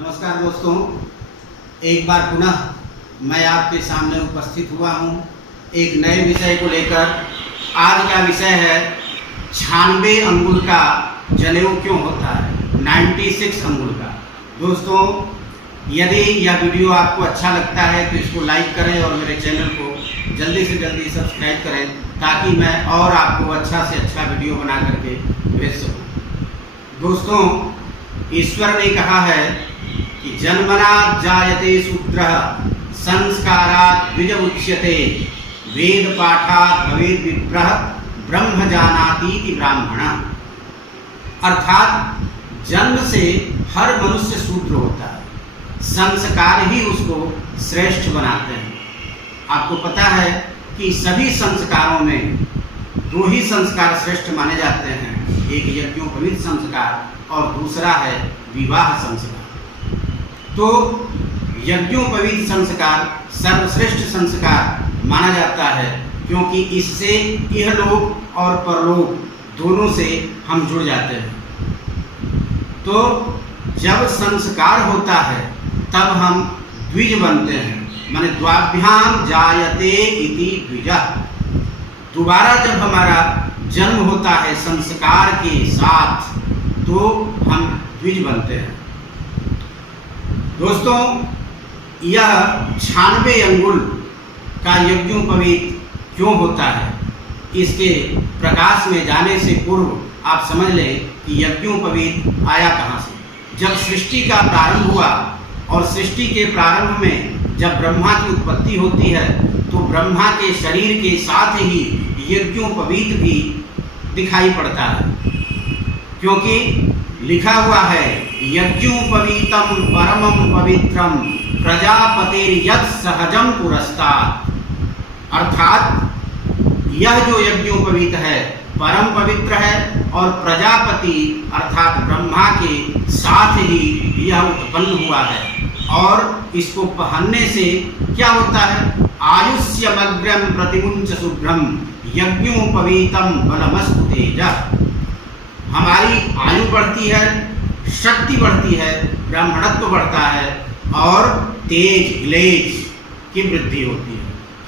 नमस्कार दोस्तों, एक बार पुनः मैं आपके सामने उपस्थित हुआ हूँ एक नए विषय को लेकर। आज का विषय है 96 अंगुल का जनेऊ क्यों होता है, 96 अंगुल का। दोस्तों, यदि यह वीडियो आपको अच्छा लगता है तो इसको लाइक करें और मेरे चैनल को जल्दी से जल्दी सब्सक्राइब करें ताकि मैं और आपको अच्छा से अच्छा वीडियो बना करके भेज सकूँ। दोस्तों, ईश्वर ने कहा है कि जन्मना जायते शूद्रः संस्कारात् द्विज उच्यते, वेद पाठात् भवेत् विप्रः ब्रह्म जानातीति ब्राह्मणः। अर्थात जन्म से हर मनुष्य शूद्र होता है, संस्कार ही उसको श्रेष्ठ बनाते हैं। आपको पता है कि सभी संस्कारों में दो ही संस्कार श्रेष्ठ माने जाते हैं, एक यज्ञोपवीत संस्कार और दूसरा है विवाह संस्कार। तो यज्ञोपवीत संस्कार सर्वश्रेष्ठ संस्कार माना जाता है क्योंकि इससे इहलोक और परलोक दोनों से हम जुड़ जाते हैं। तो जब संस्कार होता है तब हम द्विज बनते हैं, माने द्वाभ्याम जायते इति द्विजः। दोबारा जब हमारा जन्म होता है संस्कार के साथ तो हम द्विज बनते हैं। दोस्तों, यह 96 अंगुल का यज्ञोपवीत क्यों होता है, इसके प्रकाश में जाने से पूर्व आप समझ लें कि यज्ञोपवीत आया कहाँ से। जब सृष्टि का प्रारंभ हुआ और सृष्टि के प्रारंभ में जब ब्रह्मा की उत्पत्ति होती है तो ब्रह्मा के शरीर के साथ ही यज्ञोपवीत भी दिखाई पड़ता है, क्योंकि लिखा हुआ है यज्ञोपवीतम परमम पवित्रम प्रजापतिर्यत् सहजम पुरस्तात्। अर्थात यह जो यज्ञोपवीत है परम पवित्र है और प्रजापति अर्थात ब्रह्मा के साथ ही यह उत्पन्न हुआ है। और इसको पहनने से क्या होता है, आयुष्यमग्रम प्रतिमुंच शुभ्रम यज्ञोपवीतम बलमस्तु तेजः। हमारी आयु बढ़ती है, शक्ति बढ़ती है, ब्राह्मणत्व बढ़ता है और तेज ग्लेज की वृद्धि होती है।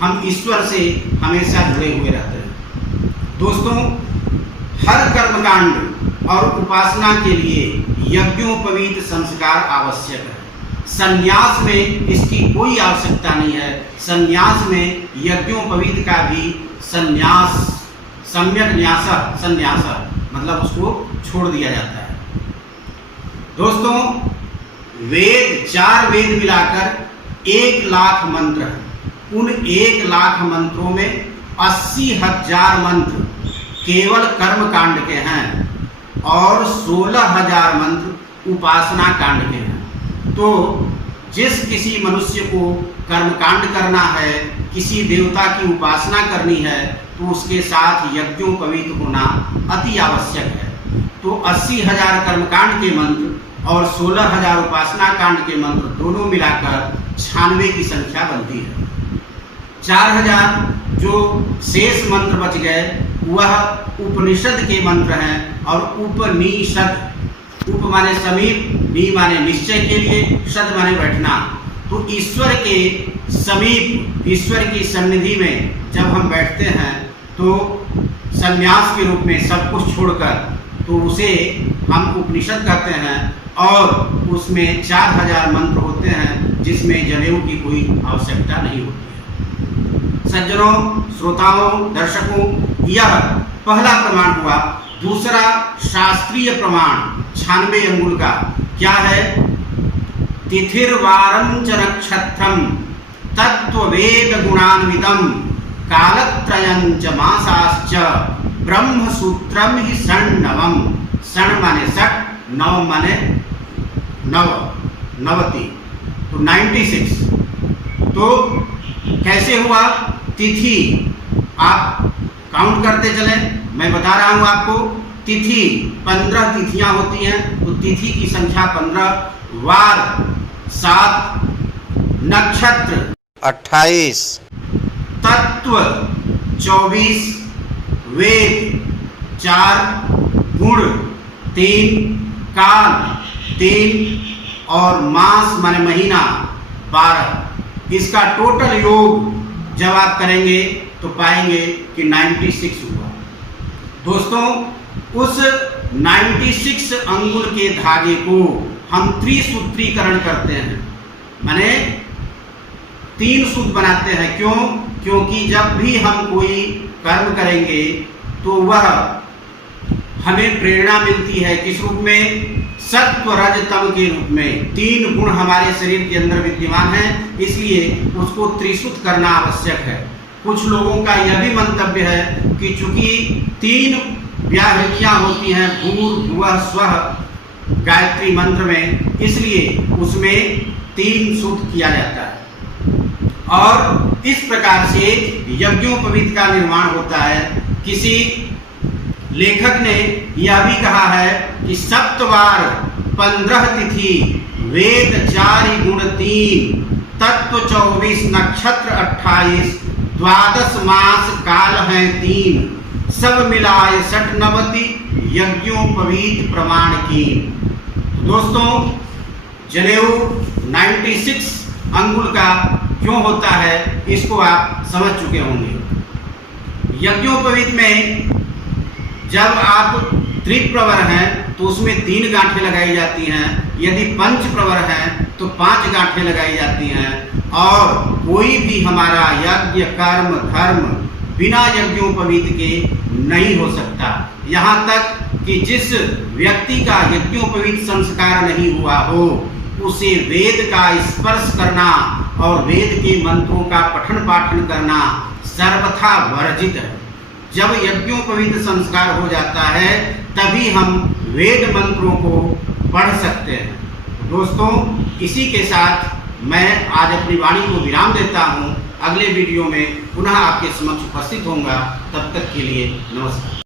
हम ईश्वर से हमेशा जुड़े हुए रहते हैं। दोस्तों, हर कर्मकांड और उपासना के लिए यज्ञोपवीत संस्कार आवश्यक है। संन्यास में इसकी कोई आवश्यकता नहीं है। संन्यास में यज्ञोपवीत का भी संन्यास सम्यक न्यास संन्यास मतलब उसको छोड़ दिया जाता है। दोस्तों, वेद 4 वेद मिलाकर 1 लाख मंत्र हैं। उन 1 लाख मंत्रों में 80,000 मंत्र केवल कर्म कांड के हैं और 16,000 मंत्र उपासना कांड के हैं। तो जिस किसी मनुष्य को कर्म कांड करना है, किसी देवता की उपासना करनी है तो उसके साथ यज्ञोपवीत होना अति आवश्यक है। तो 80,000 कर्मकांड के मंत्र और 16,000 उपासना कांड के मंत्र दोनों मिलाकर 96 की संख्या बनती है। 4,000 जो शेष मंत्र बच गए वह उपनिषद के मंत्र हैं। और उपनिषद, उप माने समीप, नि माने निश्चय के लिए, शद माने बैठना। तो ईश्वर के समीप, ईश्वर की सन्निधि में जब हम बैठते हैं तो संन्यास के रूप में सब कुछ छोड़कर तो उसे हम उपनिषद कहते हैं। और उसमें 4,000 मंत्र होते हैं जिसमें जनेऊ की कोई आवश्यकता नहीं होती है। सज्जनों, श्रोताओं, दर्शकों, यह पहला प्रमाण हुआ। दूसरा शास्त्रीय प्रमाण 96 अंगुल का क्या है, तिथिर्वारं च नक्षत्रम तत्त्ववेद गुणान्वितम कालत्रयं च मासाश्च ब्रह्मसूत्रम ही षण्णवम। षण माने षट, नव माने नव, नवति, तो 96। तो कैसे हुआ, तिथि आप काउंट करते चलें, मैं बता रहा हूँ आपको। तिथि 15 तिथियां होती हैं तो तिथि की संख्या 15, वार 7, नक्षत्र 28, तत्व 24, वेद 4, गुण 3, काल 3 और मास माने महीना 12। इसका टोटल योग जब आप करेंगे तो पाएंगे कि 96 हुआ। दोस्तों, उस 96 अंगुल के धागे को हम त्रिसूत्रीकरण करते हैं, माने 3 सूत्र बनाते हैं। क्यों? क्योंकि जब भी हम कोई कर्म करेंगे तो वह हमें प्रेरणा मिलती है किस रूप में? सत्व रज तम के रूप में। 3 गुण हमारे शरीर के अंदर विद्यमान हैं, इसलिए उसको त्रिशुद्ध करना आवश्यक है। कुछ लोगों का यह भी मंतव्य है कि चूंकि 3 व्याहृतियां होती हैं भूर्भुवः स्वः गायत्री मंत्र में, इसलिए उसमें 3 शुद्ध किया जाता है। और इस प्रकार से यज्ञोपवीत का निर्माण होता है। किसी लेखक ने यह भी कहा है कि सप्तवार 15 तिथि, वेद 4 गुण 3, तत्व 24, नक्षत्र 28, 12 मास काल है 3, सब मिलाए 96 यज्ञोपवीत प्रमाण की। दोस्तों, जनेऊ 96 अंगुल का क्यों होता है इसको आप समझ चुके होंगे। यज्ञोपवीत में जब आप त्रिप्रवर हैं तो उसमें 3 गांठें लगाई जाती हैं, यदि पंचप्रवर हैं तो 5 गांठें लगाई जाती हैं। और कोई भी हमारा यज्ञ कर्म धर्म बिना यज्ञोपवीत के नहीं हो सकता। यहाँ तक कि जिस व्यक्ति का यज्ञोपवीत संस्कार नहीं हुआ हो उसे वेद का स्पर्श करना और वेद के मंत्रों का पठन पाठन करना सर्वथा वर्जित है। जब यज्ञोपवीत संस्कार हो जाता है तभी हम वेद मंत्रों को पढ़ सकते हैं। दोस्तों, इसी के साथ मैं आज अपनी वाणी को विराम देता हूँ। अगले वीडियो में पुनः आपके समक्ष उपस्थित होऊंगा। तब तक के लिए नमस्कार।